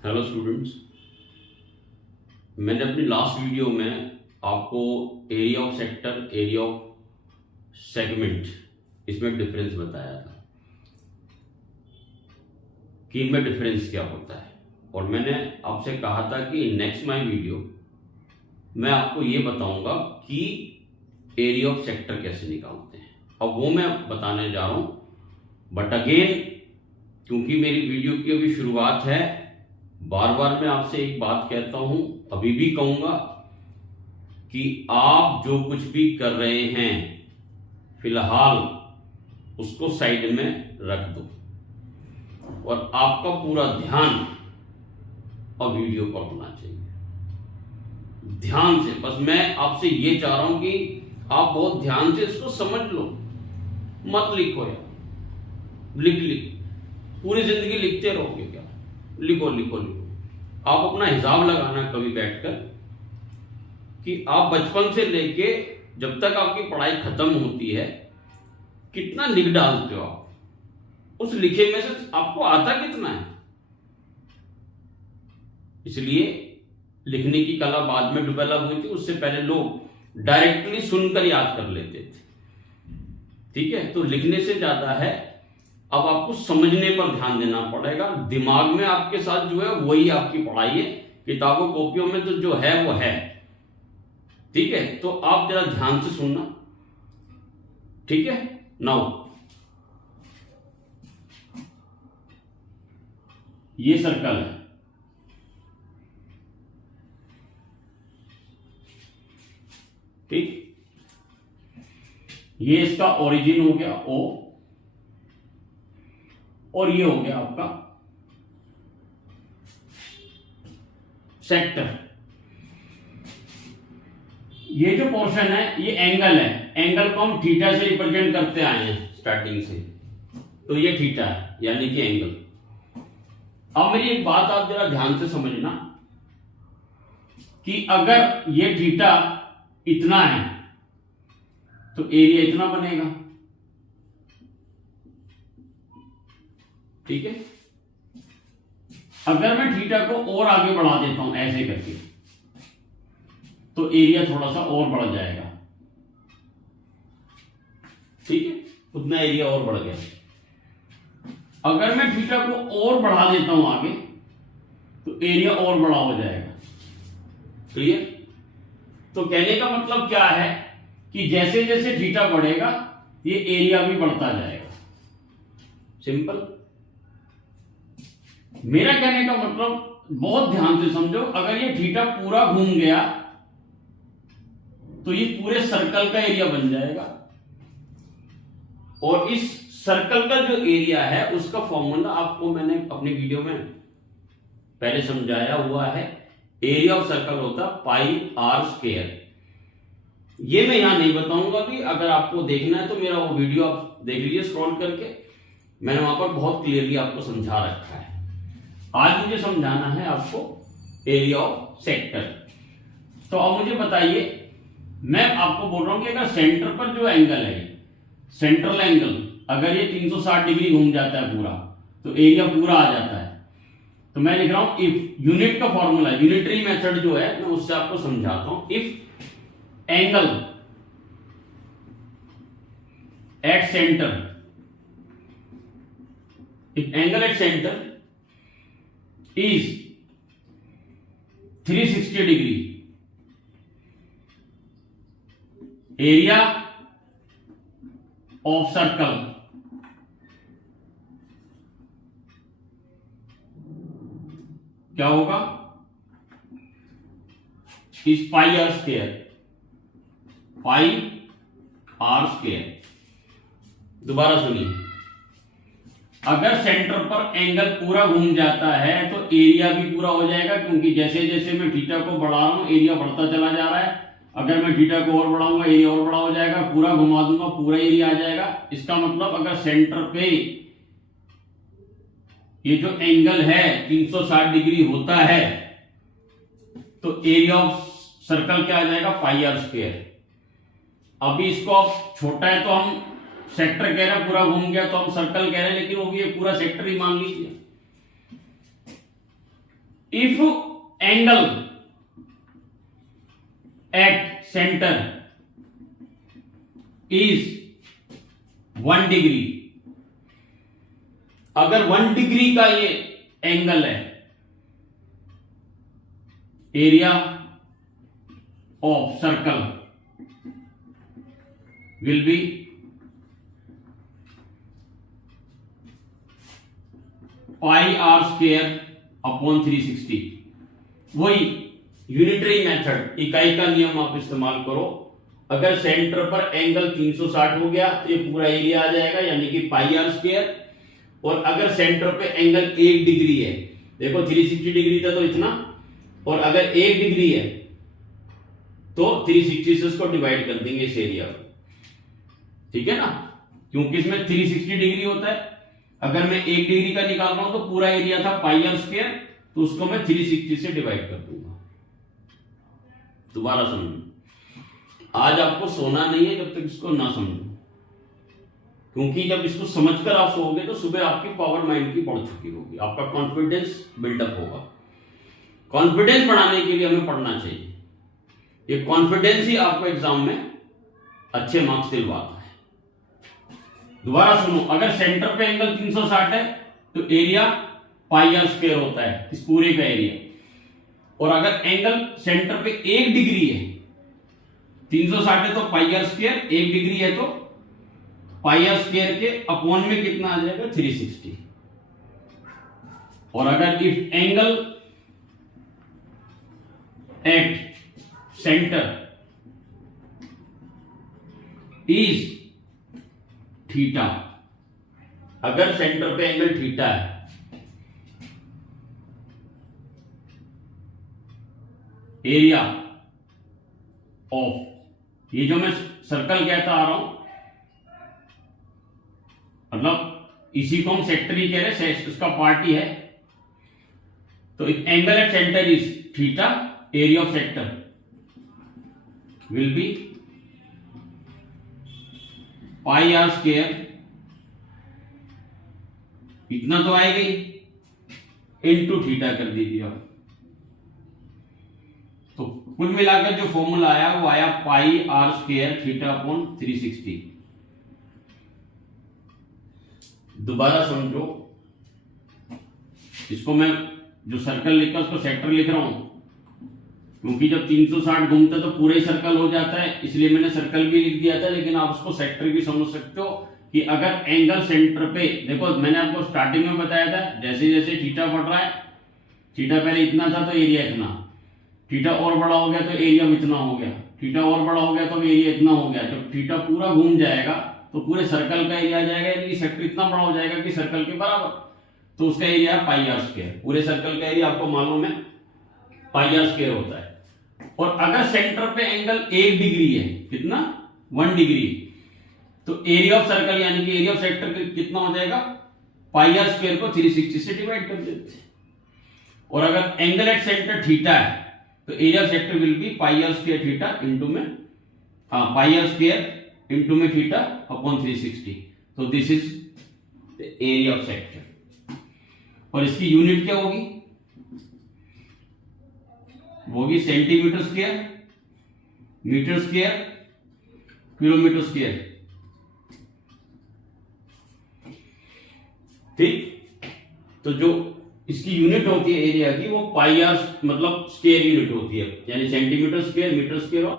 Hello students, मैंने अपनी last video में आपको area of sector, area of segment, इसमें डिफरेंस बताया था कि इनमें डिफरेंस क्या होता है। और मैंने आपसे कहा था कि नेक्स्ट माय वीडियो मैं आपको ये बताऊंगा कि एरिया ऑफ सेक्टर कैसे निकालते हैं। अब वो मैं बताने जा रहा हूं, बट अगेन क्योंकि मेरी वीडियो की अभी शुरुआत है, बार बार मैं आपसे एक बात कहता हूं, अभी भी कहूंगा कि आप जो कुछ भी कर रहे हैं फिलहाल उसको साइड में रख दो और आपका पूरा ध्यान अब वीडियो पर होना चाहिए। ध्यान से, बस मैं आपसे ये चाह रहा हूं कि आप बहुत ध्यान से इसको समझ लो, मत लिखो यार। लिख पूरी जिंदगी लिखते रहोगे क्या? लिखो लिखो लिखो। आप अपना हिसाब लगाना कभी बैठकर कि आप बचपन से लेके जब तक आपकी पढ़ाई खत्म होती है कितना लिख डालते हो आप, उस लिखे में से आपको आता कितना है। इसलिए लिखने की कला बाद में डेवलप हुई थी, उससे पहले लोग डायरेक्टली सुनकर याद कर लेते थे। ठीक है, तो लिखने से ज्यादा है अब आपको समझने पर ध्यान देना पड़ेगा। दिमाग में आपके साथ जो है वही आपकी पढ़ाई है, किताबों कॉपियों में तो जो है वो है। ठीक है, तो आप जरा ध्यान से सुनना। ठीक है, नाउ ये सर्कल है, ठीक। ये इसका ओरिजिन हो गया ओ, और ये हो गया आपका सेक्टर। ये जो पोर्शन है ये एंगल है, एंगल को हम थीटा से रिप्रेजेंट करते आए हैं स्टार्टिंग से, तो ये थीटा है यानी कि एंगल। अब मेरी एक बात आप जरा ध्यान से समझना कि अगर ये थीटा इतना है तो एरिया इतना बनेगा। ठीक है, अगर मैं थीटा को और आगे बढ़ा देता हूं ऐसे करके तो एरिया थोड़ा सा और बढ़ जाएगा। ठीक है, उतना एरिया और बढ़ गया। अगर मैं थीटा को और बढ़ा देता हूं आगे तो एरिया और बड़ा हो जाएगा। क्लियर? तो कहने का मतलब क्या है कि जैसे जैसे थीटा बढ़ेगा ये एरिया भी बढ़ता जाएगा। सिंपल। मेरा कहने का मतलब बहुत ध्यान से समझो, अगर ये थीटा पूरा घूम गया तो ये पूरे सर्कल का एरिया बन जाएगा, और इस सर्कल का जो एरिया है उसका फॉर्मूला आपको मैंने अपनी वीडियो में पहले समझाया हुआ है। एरिया ऑफ सर्कल होता पाई आर स्क्वायर। ये मैं यहां नहीं बताऊंगा भी, अगर आपको देखना है तो मेरा वो वीडियो आप देख लीजिए स्क्रॉल करके, मैंने वहां पर बहुत क्लियरली आपको समझा रखा है। आज मुझे समझाना है आपको एरिया ऑफ सेक्टर। तो अब मुझे बताइए, मैं आपको बोल रहा हूं कि अगर सेंटर पर जो एंगल है, सेंट्रल एंगल, अगर ये 360 डिग्री घूम जाता है पूरा तो एरिया पूरा आ जाता है। तो मैं लिख रहा हूं इफ, यूनिट का फॉर्मूला, यूनिटरी मेथड जो है मैं उससे आपको समझाता हूं। If angle at centre, if angle at centre is 360 degree, area of circle क्या होगा? Is pi r square, pi r square. दोबारा सुनिए, अगर सेंटर पर एंगल पूरा घूम जाता है तो एरिया भी पूरा हो जाएगा, क्योंकि जैसे जैसे मैं थीटा को बढ़ा रहा हूं एरिया बढ़ता चला जा रहा है। अगर मैं थीटा को और बढ़ाऊंगा एरिया और बड़ा हो जाएगा, पूरा घुमा दूंगा पूरा एरिया आ जाएगा। इसका मतलब अगर सेंटर पे ये जो एंगल है 360 डिग्री होता है तो एरिया ऑफ सर्कल क्या आ जाएगा? पाई आर स्क्वायर। अभी इसको आप छोटा है तो हम सेक्टर कह रहे हैं, पूरा घूम गया तो हम सर्कल कह रहे हैं, लेकिन वो भी एक पूरा सेक्टर ही मान लीजिए। If angle at centre is 1 degree, अगर 1 डिग्री का ये एंगल है, area of circle will be pi r square upon 360। वही यूनिटरी मेथड, इकाई का नियम आप इस्तेमाल करो। अगर सेंटर पर एंगल 360 हो गया तो ये पूरा एरिया आ जाएगा, यानी कि पाई आर स्क्वायर। और अगर सेंटर पे एंगल 1 डिग्री है, देखो 360 डिग्री था तो इतना, और अगर 1 डिग्री है तो 360 से उसको डिवाइड कर देंगे इस एरिया को, ठीक है ना, क्योंकि इसमें 360 डिग्री होता है। अगर मैं 1 डिग्री का निकाल रहा हूं तो पूरा एरिया था पाई आर स्क्वायर, तो उसको मैं 360 से डिवाइड कर दूंगा। दोबारा समझो, आज आपको सोना नहीं है जब तक इसको ना समझो, क्योंकि जब इसको समझकर आप सोओगे तो सुबह आपकी पावर माइंड की बढ़ चुकी होगी, आपका कॉन्फिडेंस बिल्डअप होगा। कॉन्फिडेंस बढ़ाने के लिए हमें पढ़ना चाहिए, ये कॉन्फिडेंस ही आपको एग्जाम में अच्छे मार्क्स दिलवाता है। दोबारा सुनो, अगर सेंटर पे एंगल 360 है तो एरिया पाई आर स्क्वायर होता है, इस पूरे का एरिया। और अगर एंगल सेंटर पे 1 डिग्री है, 360 है तो पाई आर स्क्वायर, 1 डिग्री है तो पाई आर स्क्वायर के अपॉन में कितना आ जाएगा 360। और अगर if angle at centre is theta, अगर सेंटर पे एंगल थीटा है, एरिया ऑफ, ये जो मैं सर्कल कहता आ रहा हूं, मतलब इसी को हम सेक्टर ही कह रहे हैं, उसका पार्ट ही है। तो angle at centre is theta, area of sector will be pi r square, इतना तो आएगा ही, इनटू थीटा कर दीजिए आप। तो कुल मिलाकर जो फॉर्मूला आया वो आया पाई आर स्क्वायर थीटा अपॉन 360। दोबारा समझो, इसको मैं जो सर्कल लिखा उसको सेक्टर लिख रहा हूं, क्योंकि जब 360 घूमता है तो पूरा ही सर्कल हो जाता है, इसलिए मैंने सर्कल भी लिख दिया था। लेकिन आप उसको सेक्टर भी समझ सकते हो कि अगर एंगल सेंटर पे, देखो मैंने आपको स्टार्टिंग में बताया था, जैसे जैसे थीटा बढ़ रहा है, थीटा पहले इतना था तो एरिया इतना, थीटा और बड़ा हो गया तो एरिया इतना हो गया, थीटा और बड़ा हो गया तो एरिया इतना हो गया। जब थीटा पूरा घूम जाएगा तो पूरे सर्कल का एरिया आ जाएगा, यानी सेक्टर इतना बड़ा हो जाएगा कि सर्कल के बराबर, तो उसका एरिया है पाई आर स्क्वायर। पूरे सर्कल का एरिया आपको मालूम है पाई आर स्क्वायर होता है। और अगर सेंटर पे एंगल 1 डिग्री है, कितना 1 डिग्री, तो एरिया ऑफ सर्कल यानी कि एरिया ऑफ सेक्टर कितना हो जाएगा, पाई आर स्क्वायर को 360 से डिवाइड कर देते हैं। और अगर एंगल एट सेंटर थीटा है तो area of sector will be pi r square theta into में, पाई आर स्क्वायर इंटू में थीटा अपॉन 360। तो this is the area of sector. और इसकी यूनिट क्या होगी, वो होगी centimetre square, metre square, kilometre square, ठीक। तो जो इसकी यूनिट होती है एरिया की, वो पाई आर मतलब स्क्वायर यूनिट होती है, यानी सेंटीमीटर स्क्वायर, मीटर स्क्वायर